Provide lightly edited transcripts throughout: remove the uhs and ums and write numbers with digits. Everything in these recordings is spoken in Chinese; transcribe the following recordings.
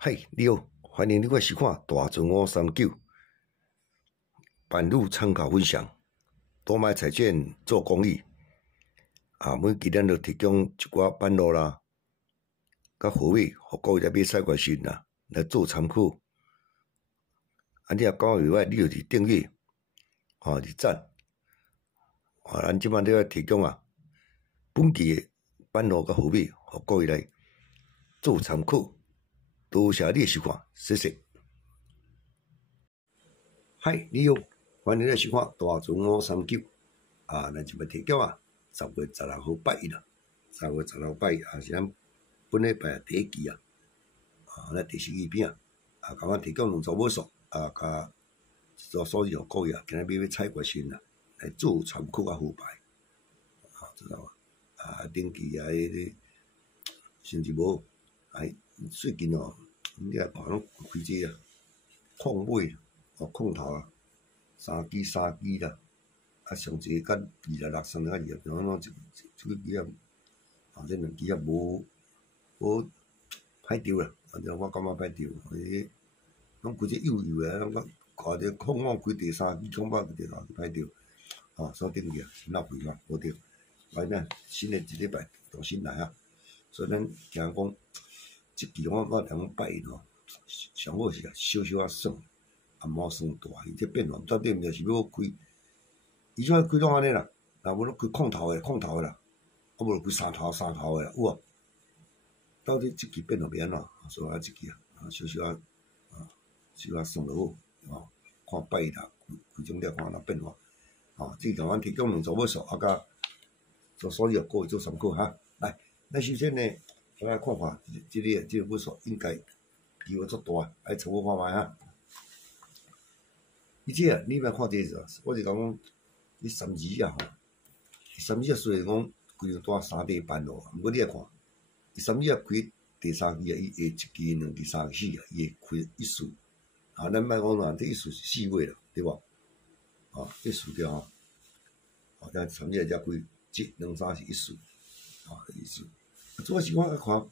嗨，你好，欢迎你来收看大船539版路参考分享。多买彩券做公益每期咱就提供一寡版路啦，甲货尾，互各位来买彩怪新啦，来做参考。你若讲袂歹，你就是订阅，是赞。咱即摆咧提供本期的版路甲货尾，互各位来做参考。多谢你的收看，谢谢。嗨，你好，欢迎来收看大船539咱即摆提供10月16号拜一啦，10月16号拜一是咱本礼拜第一期咱第4期片甲阮提供两组尾数甲一组数字互各位今日要彩怪新啦，来做参考甲好牌知道吗？定期迄甚至无最近你来看拢开这空尾空头3支啦，上济甲26、30甲20，然后即个支这两支无歹着啦，反正我感觉歹着，拢规只幼诶，拢看着空开第3支，恐怕第3支歹着，所以顶去先落去嘛，无着。反正新诶一礼拜重新来所以咱惊讲，即期我讲拜一上好是小小算，毋好算大，伊这变化绝对毋就是要开，伊怎开拢安尼啦？若无开空头诶啦，无开三头诶啦，有无？到底即期变化要安怎？所以即期小小算就好，看拜一啦，开种了看若变化，即甲阮提供两组尾数甲做数字各位做参考来，咱首先呢，咱来看看即个尾数应该机会足大，爱参考看觅伊这你莫看这个，我是讲伊3支3支虽然讲规条带3块半毋过你来看，伊3支开第3支伊下1支、2支、3支、4伊会开1次，咱莫讲这1次是4位啦，对无？这4条咱3支才开1、2、3是1次，意思。主要是我看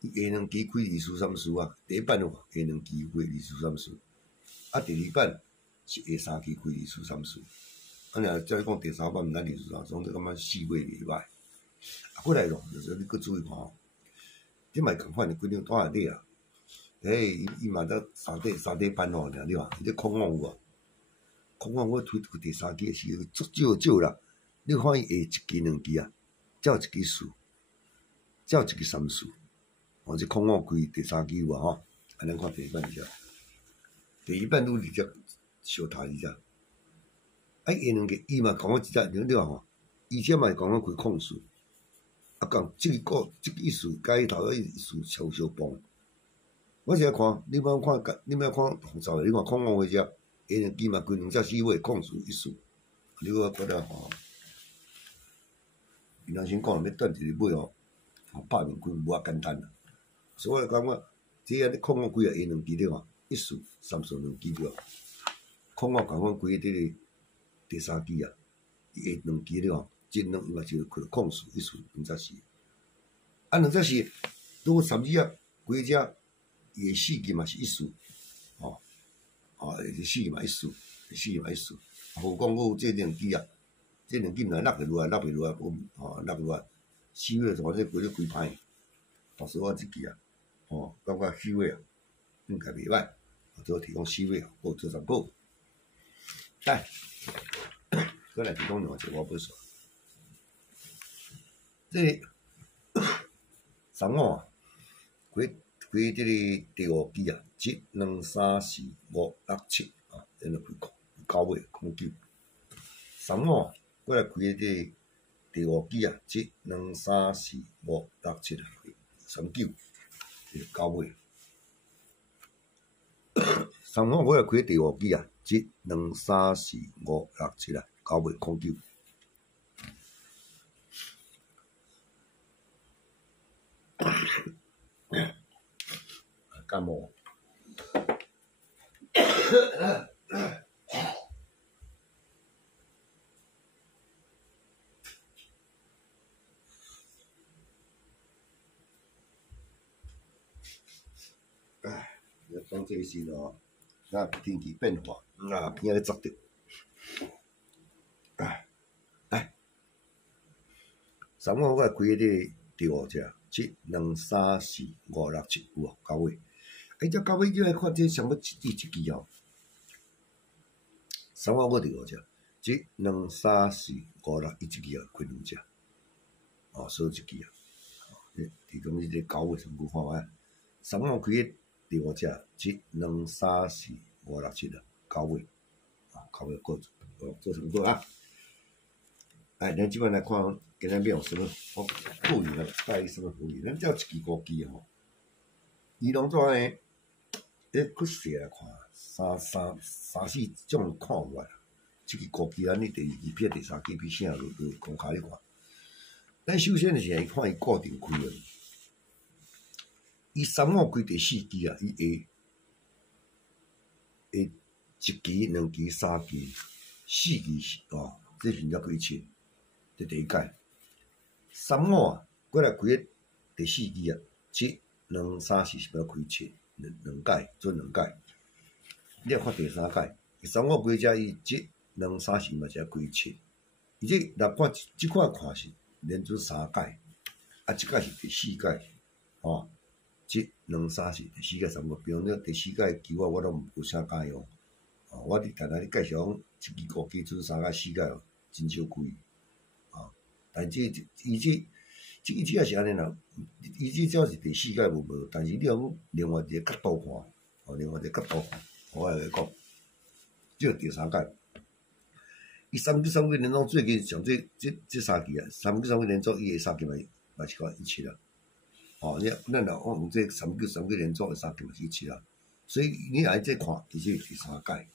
伊下2支开2次、3次第一版下2支开2次、3次，第二版是下3支开2次、3次。若照讲第3版毋咱2次、3次，总之感觉4位袂歹。过来咯，就是你搁注意看即嘛共款，规张带底伊嘛得三块半尔，对吧？伊这空有无？空我推第3支诶时阵足少啦。你看伊下1支、2支才有1支4，才有1支3次。这空开第3支有无咱看第一版是第一版愈直接小塔是啥？下2支伊嘛讲我一只，你看伊这嘛讲我开空数，讲这个意思，甲伊头个意思相碰。我是来看，你莫看复杂诶，你看空迄只下2支嘛开2只4位空数1次，你搁来看。伊若先讲要转一个尾拍面开无简单啦。所以我感觉这你空开下2支对嘛，1次、3次2支对啊。空共款开迄个第3支伊下2支对嘛，这2伊嘛就开空数1次2只4。2只4，如果3支开只伊下4支嘛是1次，下4支嘛1次，下4支嘛1次。何况我有这2支这2支若落落来，落落来4月从这开咧开歹，到时我即支感觉4月应该袂歹，就提供4月互做参考。来，再来提供另外一个尾数，这3开这个第5支1、2、3、4、5、6、7咱就开9尾空9。3过来开这个第5支1、2、3、4、5、6、73、9，就是9尾。3我来开第5支1、2、3、4、5、6、79尾空9。感冒。讲这个时咯，那天气变化，边仔去作着。来，三我开迄个第五只，1、2、3、4、5、6、7有无到尾？这到尾就来看这上要第几支哦？三我第五只，1、2、3、4、5、6，伊一支啊开2只，少一支啊。提供你这九尾身躯看卖，三我开个第五只，1、2、3、4、5、6、7啊，九尾，九尾过做成果啊！哎，咱即摆来看，今仔要用什么？我富裕啊，带什么富裕？咱只有一支五支吼，伊拢怎呢？去细来看，三四种看法啦。即支五支，咱你第二批、第三批比啥落公开咧看。咱首先就是看伊固定开的，伊三五开第四支啊，伊会一支、两支、三支、四支这是才开切。这第一届，三五啊，过来开第四支啊，1、2、3、4是要开切，两届做两届。你要看第三届，三五开只伊1、2、3、4嘛是要开切，伊这若看即款看是连做三届，即届是第四届，1、2、3、4第四届三五，比如讲第四届球我拢无啥敢用，我伫单单咧介绍讲，一支五支做3届4届真少开。但伊只也是安尼啦，伊只只要是第四届无，但是你用另外一个角度看，另外一个角度看，我来讲，即个第三届，伊三支连续最近上这三支啊，三支连续伊个三支嘛是讲17啦，咱若用这三支连续的三支嘛是17啦，所以你来这看，其实第三届，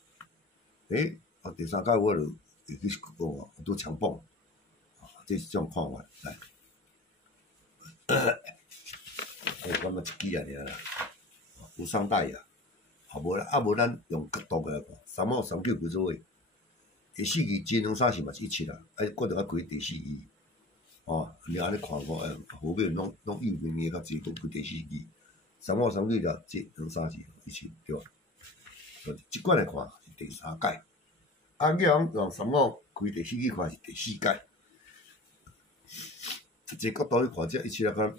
第三届我就会去讲拄强蹦。这是种看法来，我嘛一支啊尔啦，无伤大雅。无啦，无咱用角度来看，三五三九开做伙，第四支1、2、3、4嘛是17啦，我着要开第四支，你安尼看看，后面拢右边面较济都开第四支，三五三九了1、2、3、4 17对吧？即款来看是第三届，用三五开第四支看是第四届。一个角度去看，只17来看，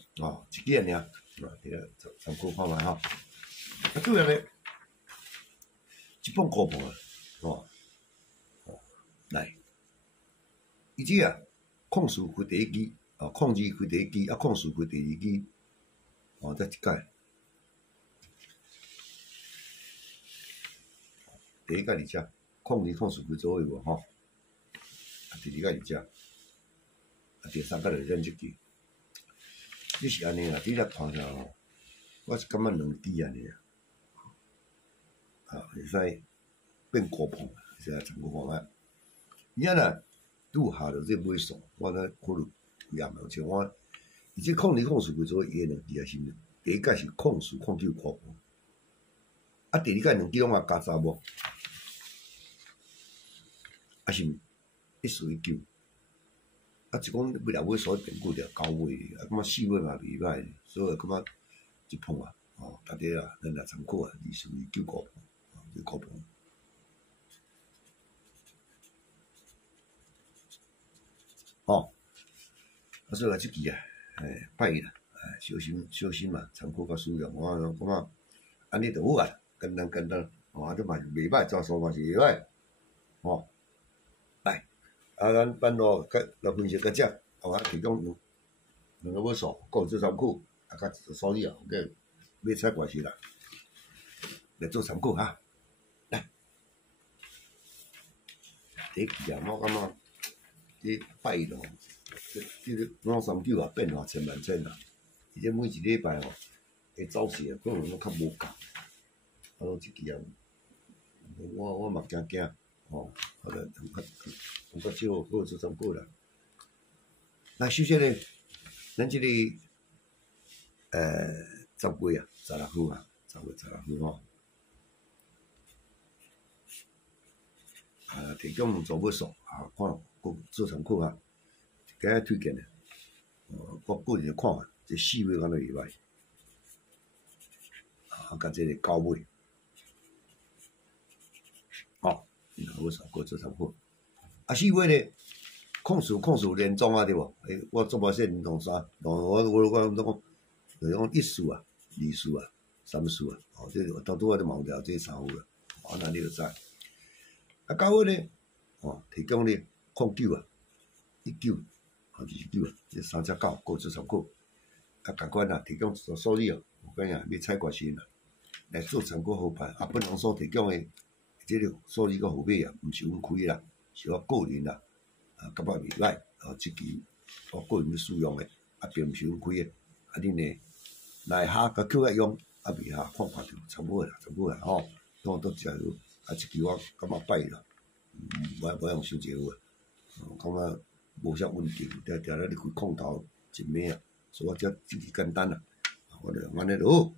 一支尔，这个参考看卖哈。主要咧，一本高盘来，伊这啊，控数开第一支，控制开第一支，控数开第二支，这一届，第一届伫遮，控制控数开做伙无吼，第二届伫遮。第三届就咱即支，你是安尼啦，你来看下吼，我是感觉两支安尼会使变高盘，会使来参考看卖。伊啊若拄下着这尾数，我咧考虑验两像我，伊这控数规做伊两支也是，第一届是控数控9高盘，第二届两支拢加查无，是1输于9。是讲未来尾数变固着9尾，感觉4尾嘛袂歹，所以感觉一碰啊，大家啊，咱来参考啊，2输于9高盘，这高盘。所以即支啊，拜啦，小心嘛，参考较使用，我感觉安尼就好啊，简单，这嘛是袂歹，招数嘛是袂歹，来。咱班路来分析个遮，提供两个尾数，有做参考，甲所以，OK， 买菜关系啦，来做参考哈。来，第一支啊，我感觉这拜咯，这5、3、9啊，变化千万啊，而且每一礼拜会走势可能拢较无共，即支啊，我嘛惊。好的，很少好做参考啦。那首先呢，咱这个10月啊，16号啊，10月16号提供两组尾数看做参考啊，今日推荐的，我个人的看法，这4月敢若袂歹，甲这个9月。我少过做参考。啊，四月咧，控诉连庄啊，对无？我做无说弄啥，我就讲一数啊、二数啊、三数啊，这到拄仔就毛掉这3号啦，那你就知。啊9月咧，提供咧09啊、19、29啊，这3只狗过做参考。啊，共款啊，提供数字哦，有个呀，要采决心啦，来做参考好办。啊，本人所提供诶，这个数字个号码啊，毋是阮开啦，是我个人啦，感觉袂歹，即期我个人使用诶，啊，并毋是阮开诶，啊，恁诶来下甲扣来用，啊，未下看看就差不多啦，吼，都食好，啊，即期我感觉歹啦，无用伤济好啊，感觉无啥稳定，定定咧开空头一暝啊。所以我即期简单啦，我就安尼就好。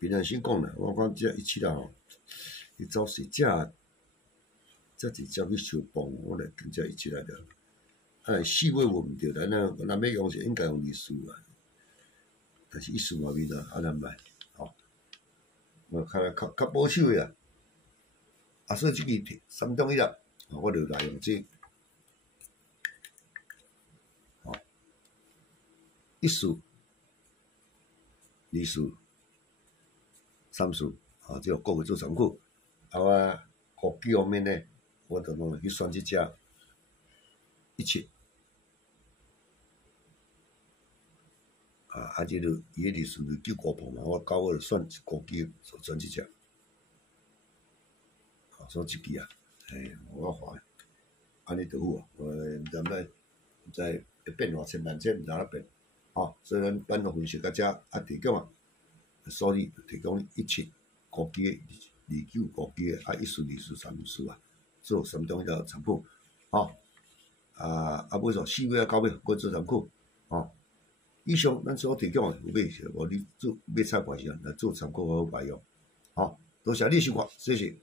平常时讲啦，我讲这17啊吼，伊走是遮一走去相帮，我来跟这17来着。4月无毋对，咱要用是应该用2数啊，但是1数嘛面啊，难办，吼。我较保守诶啊，所以即期3中1啦，我就来用这。1数、2数、3数，即个个月做参考。啊，我国际方面呢，我就拢去选即只17。即个伊个2数就9破嘛，我9月就选国际选即只。所以即期啊，我看安尼就好啊。毋知会变偌千万，这毋知影变。所以咱分析到遮，提供啊，数字提供17国际诶29国际诶1数、2数、3数啊，做3中1参考。尾数4月9月过做参考。以上咱所提供诶有买是无你做买菜盘时来做参考好好排用。多谢你收看，谢谢。